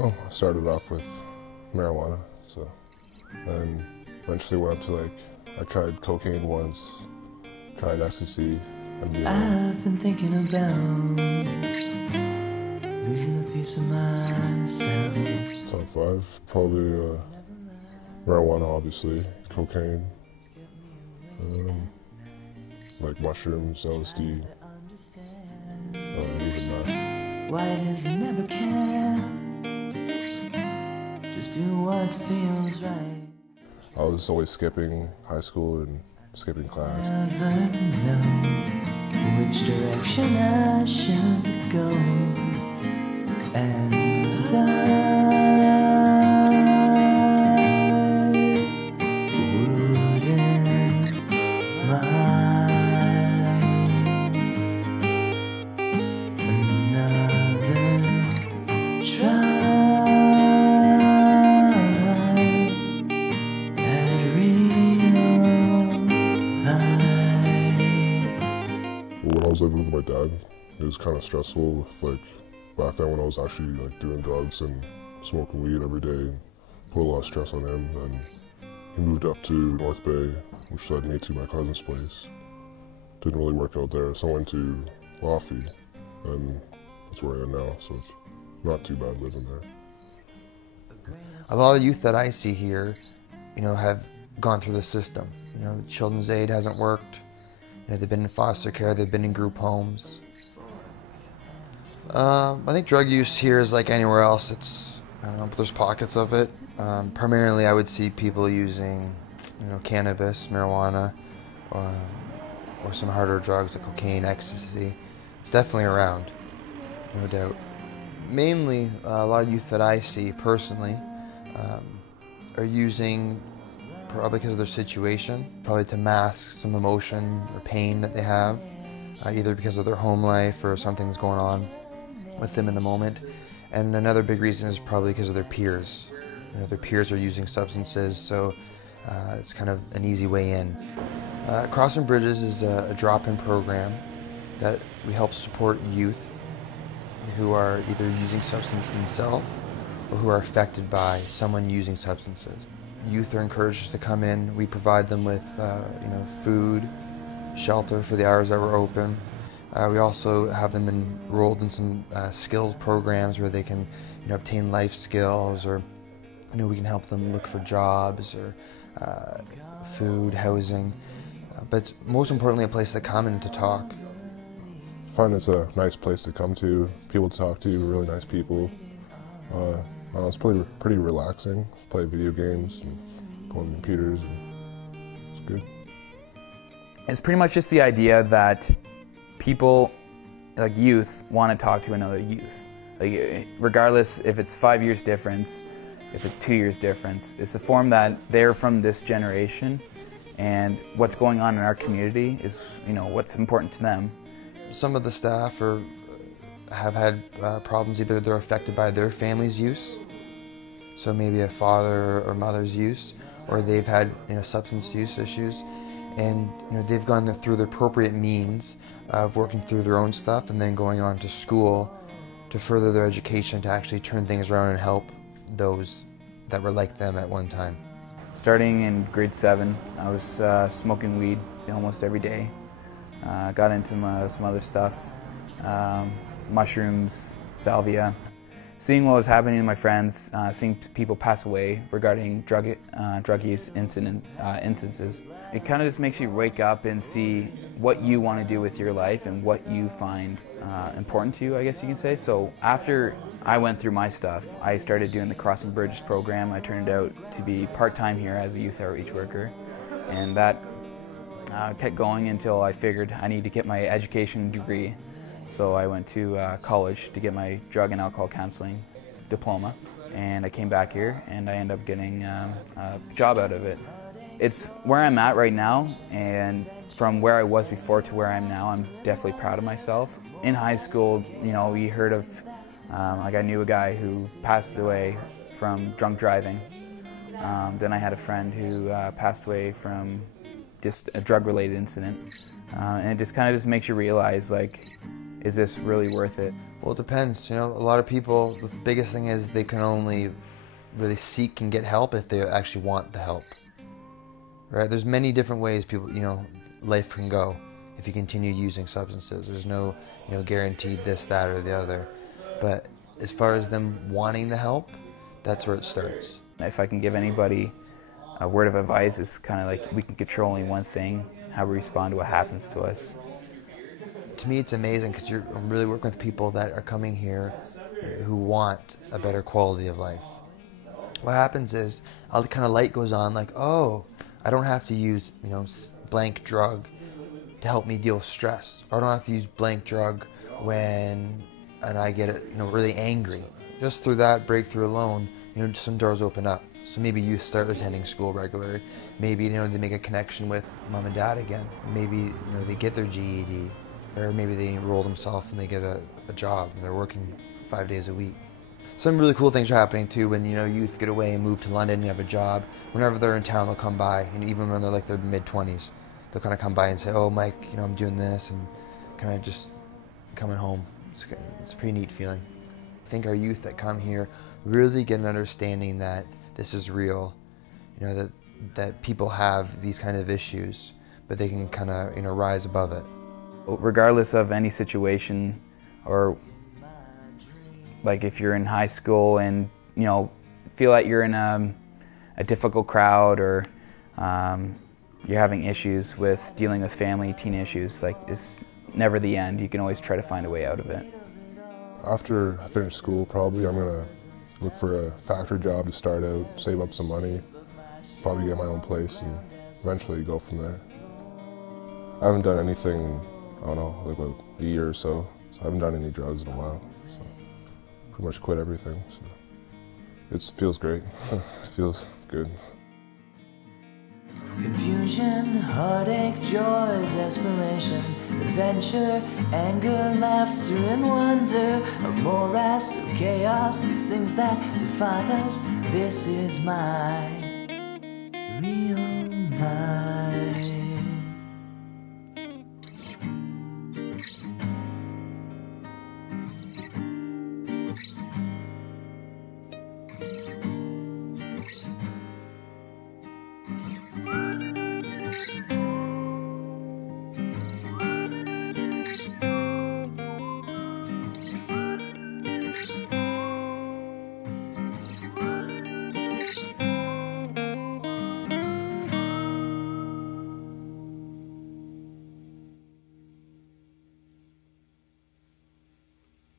Well, I started off with marijuana, and eventually went up to I tried cocaine once, tried ecstasy, and I've been thinking about losing a piece of myself. Top 5, probably marijuana, obviously, cocaine, like mushrooms, LSD, even meth. Why does he never care? Just do what feels right. I was always skipping high school and skipping class. Never know which direction I should go, and When I was living with my dad, it was kind of stressful with back then when I was actually doing drugs and smoking weed every day, and put a lot of stress on him. And he moved up to North Bay, which led me to my cousin's place. Didn't really work out there, so I went to Laffey, and that's where I am now, so it's not too bad living there. A lot of youth that I see here, have gone through the system. Children's Aid hasn't worked. They've been in foster care, they've been in group homes. I think drug use here is like anywhere else. There's pockets of it. Primarily I would see people using, cannabis, marijuana, or some harder drugs like cocaine, ecstasy. It's definitely around, no doubt. Mainly, a lot of youth that I see personally are using, probably because of their situation, probably to mask some emotion or pain that they have, either because of their home life or something's going on with them in the moment. And another big reason is probably because of their peers. Their peers are using substances, so it's kind of an easy way in. Crossing Bridges is a drop-in program that we help support youth who are either using substances themselves or who are affected by someone using substances. Youth are encouraged to come in. We provide them with food, shelter for the hours that we're open. We also have them enrolled in some skills programs where they can obtain life skills, or we can help them look for jobs or food, housing. But most importantly, a place to come and to talk. I find it's a nice place to come to, people to talk to, really nice people. It's pretty relaxing. Play video games and go on the computers, and it's good. It's pretty much just the idea that people, like youth, want to talk to another youth. Regardless if it's 5 years difference, if it's 2 years difference, it's the form that they're from this generation, and what's going on in our community is what's important to them. Some of the staff have had problems. Either they're affected by their family's use, so maybe a father or mother's use, or they've had substance use issues, and they've gone through the appropriate means of working through their own stuff and then going on to school to further their education to actually turn things around and help those that were like them at one time. Starting in grade 7, I was smoking weed almost every day. Got into some other stuff, mushrooms, salvia. Seeing what was happening to my friends, seeing people pass away regarding drug use instances, it kind of just makes you wake up and see what you want to do with your life and what you find important to you, I guess you can say. So after I went through my stuff, I started doing the Crossing Bridges program. I turned out to be part-time here as a youth outreach worker, and that kept going until I figured I need to get my education degree. So I went to college to get my drug and alcohol counseling diploma, and I came back here and I ended up getting a job out of it. It's where I'm at right now, and from where I was before to where I am now, I'm definitely proud of myself. In high school, we heard of, I knew a guy who passed away from drunk driving. Then I had a friend who passed away from just a drug-related incident. And it just kind of makes you realize, is this really worth it? Well, it depends. You know, a lot of people, the biggest thing is they can only really seek and get help if they actually want the help. Right? There's many different ways people, you know, life can go if you continue using substances. There's no, you know, guaranteed this, that, or the other. But as far as them wanting the help, that's where it starts. If I can give anybody a word of advice, it's kind of like we can control only one thing, how we respond to what happens to us. To me, it's amazing because you're really working with people that are coming here who want a better quality of life. What happens is, all the kind of light goes on, like, oh, I don't have to use, you know, blank drug to help me deal with stress. Or I don't have to use blank drug when I get, you know, really angry. Just through that breakthrough alone, you know, some doors open up. So maybe youth start attending school regularly. Maybe, you know, they make a connection with mom and dad again. Maybe, you know, they get their GED. Or maybe they enroll themselves and they get a job and they're working 5 days a week. Some really cool things are happening too when, you know, youth get away and move to London and have a job. Whenever they're in town, they'll come by, and even when they're like their mid-20s, they'll kind of come by and say, oh, Mike, you know, I'm doing this, and kind of just coming home. It's a pretty neat feeling. I think our youth that come here really get an understanding that this is real, you know, that people have these kind of issues, but they can kind of, you know, rise above it. Regardless of any situation, or like if you're in high school and, you know, feel like you're in a difficult crowd, or you're having issues with dealing with family, teen issues, like, it's never the end. You can always try to find a way out of it. After I finish school, probably I'm gonna look for a factory job to start out, save up some money, probably get my own place, and eventually go from there. I haven't done anything in, I don't know, like about a year or so. I haven't done any drugs in a while. So pretty much quit everything. So it feels great. It feels good. Confusion, heartache, joy, desperation, adventure, anger, laughter, and wonder, a morass of chaos, these things that define us. This is my